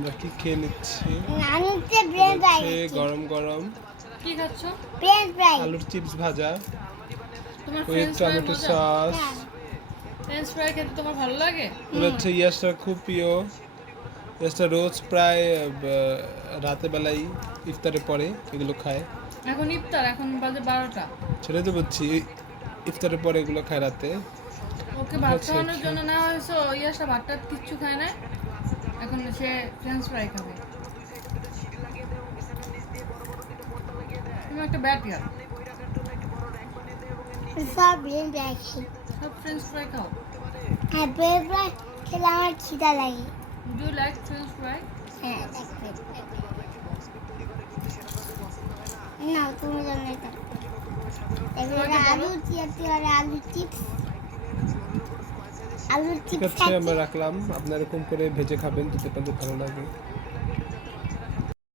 আমরা কি খেয়ে নিচ্ছি? নানুতে ব্রেড ফ্রাই গরম গরম কি খাচ্ছ? ব্রেড ফ্রাই আলুর চিপস ভাজা তোমার উইথ ফ্রেঞ্চ ফ্রাই টমেটো মজা? সস। ফ্রেঞ্চ ফ্রাই খেতে তোমার ভালো লাগে? এটা হচ্ছে ইয়াসটার খুব প্রিয়। ইয়াসটা রোজ প্রায় রাতে বেলায় ইফতারের পরে এগুলো খায়। এখন ইফতার, এখন বাজে 12টা। সেটাই তো বলছি, ইফতারের পরে এগুলো খায় রাতে। ওকে ভাত খাওয়ানোর জন্য নেওয়া হয়েছে, ইয়াসটা ভাতটা কিচ্ছু খায় না, এখন সে ফ্রেঞ্চ ফ্রাই খাবে। তুমি একটা ব্যাট ইয়ার, সব ব্রেড ফ্রাই সব ফ্রেঞ্চ ফ্রাই খাও। হ্যাঁ ব্রেড ফ্রাই খেলে আমার খিদা লাগে। Do you like French fry? হ্যাঁ না তুমি জানো এটা এবারে আলু চিপস ঠিক আছে, আমরা রাখলাম। আপনারা এরকম করে ভেজে খাবেন যদি আপনাদের ভালো লাগে।